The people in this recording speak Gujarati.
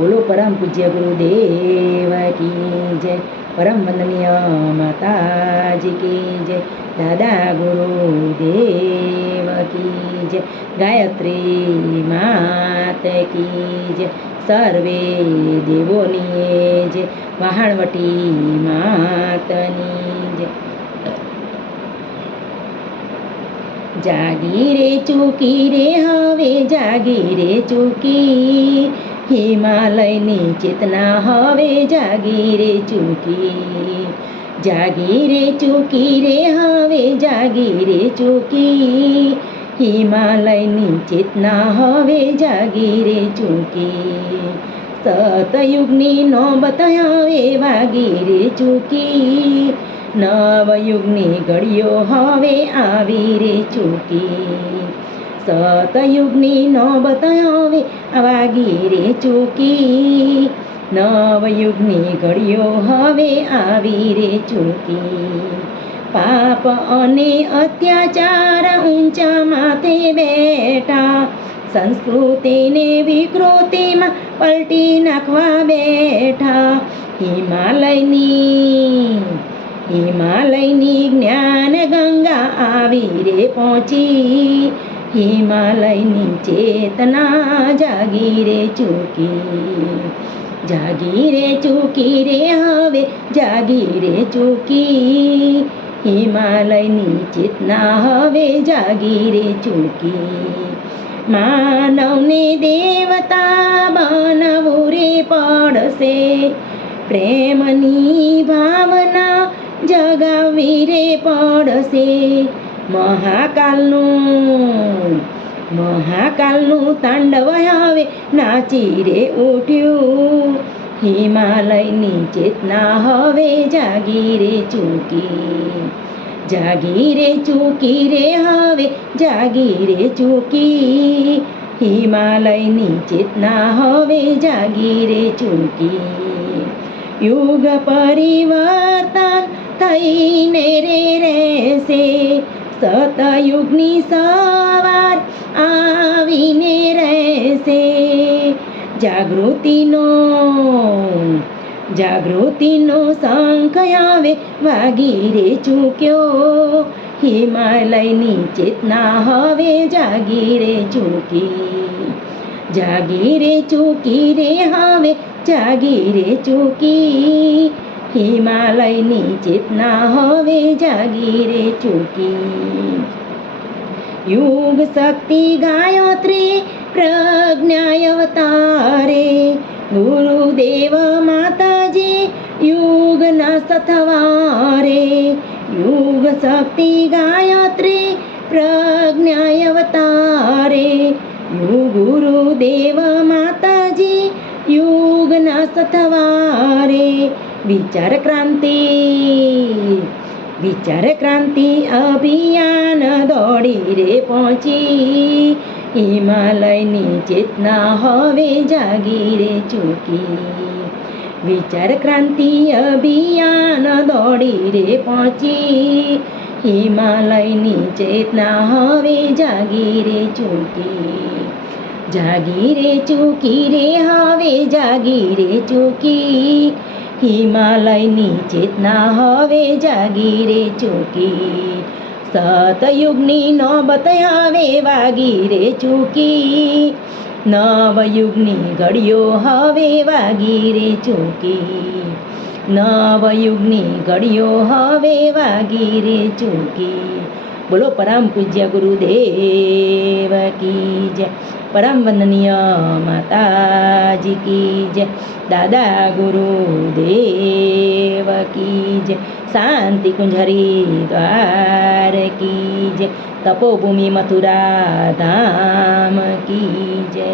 બોલો પરમ પૂજ્ય ગુરુદેવ કી જય, પરમ વંદનીય માતાજી કી જય, દાદા ગુરુદેવ કી જય, ગાયત્રી માત કી જય, સર્વે દેવોની જય, વહાણવટી માતની જય. જાગી રે ચૂકી રે હવે જાગી રે ચૂકી, હિમાલયની ચેતના હવે જાગી રે ચૂકી. જાગી રે ચૂકી રે હવે જાગી રે ચૂકી, હિમાલયની ચેતના હવે જાગી રે ચૂકી. સતયુગની નોબત હવે વાગી રે ચૂકી, નવયુગની ઘડીઓ હવે આવી રે ચૂકી. સતયુગની નોબત હવે વાગી રે ચૂકી, નવયુગની ઘડીઓ હવે આવી રે ચૂકી. પાપ અને અત્યાચાર ઊંચા માથે બેઠા, સંસ્કૃતિને વિકૃતિમાં પલટી નાખવા બેઠા. હિમાલયની જ્ઞાન ગંગા આવી રે પહોંચી, હિમાલયની ચેતના જાગી રે ચૂકી. જાગી રે ચૂકી રે હવે જાગી રે ચૂકી, હિમાલયની ચેતના હવે જાગી રે ચૂકી. માનવને દેવતા બનવું રે પડશે, પ્રેમની ભાવના જગાવવી રે પડશે. મહાકાલનું તાંડવ હવે નાચી રે ઉઠ્યું, હિમાલયની ચેતના હવે જાગી રે ચૂકી. જાગી રે ચૂકી રે હવે જાગી રે ચૂકી, હિમાલયની ચેતના હવે જાગી રે ચૂકી. યુગ પરિવર્તન થઈને રે રહેશે, સતયુગની સવાર આવીને રહેશે. જાગૃતિનો શંખ હવે વાગી રે ચૂક્યો, હિમાલયની ચેતના હવે જાગી રે ચૂકી. જાગી રે ચૂકી રે હવે જાગી રે ચૂકી, હિમાલયની ચેતના હવે જાગી રે ચૂકી. યુગ શક્તિ ગાયત્રી પ્રજ્ઞા અવતારે, ગુરુદેવ માતાજી યુગના સથવારે. યુગ શક્તિ ગાયત્રી પ્રજ્ઞા અવતારે, ગુરુદેવ માતાજી યુગના સથવારે. વિચાર ક્રાંતિ અભિયાન દોડી રે પહોંચી, હિમાલયની ચેતના હવે જાગી રે ચૂકી. વિચાર ક્રાંતિ અભિયાન દોડી રે પહોંચી, હિમાલયની ચેતના હવે જાગી રે ચૂકી. જાગી રે ચૂકી રે હવે જાગી રે ચૂકી, હિમાલયની ચેતના હવે જાગી રે ચૂકી. સતયુગની નોબત હવે વાગી રે ચૂકી, નવયુગની ઘડીઓ હવે વાગી રે ચૂકી. નવયુગની ઘડીઓ હવે વાગી રે ચૂકી. બોલો પરમ પૂજ્ય ગુરુદેવ કી જય, પરમ વંદનીય માતાજી કી જય, દાદા ગુરુદેવ કી જય, શાંતિ કુંજ હરિદ્વાર કી જય, તપોભૂમિ મથુરા ધામ કી જય.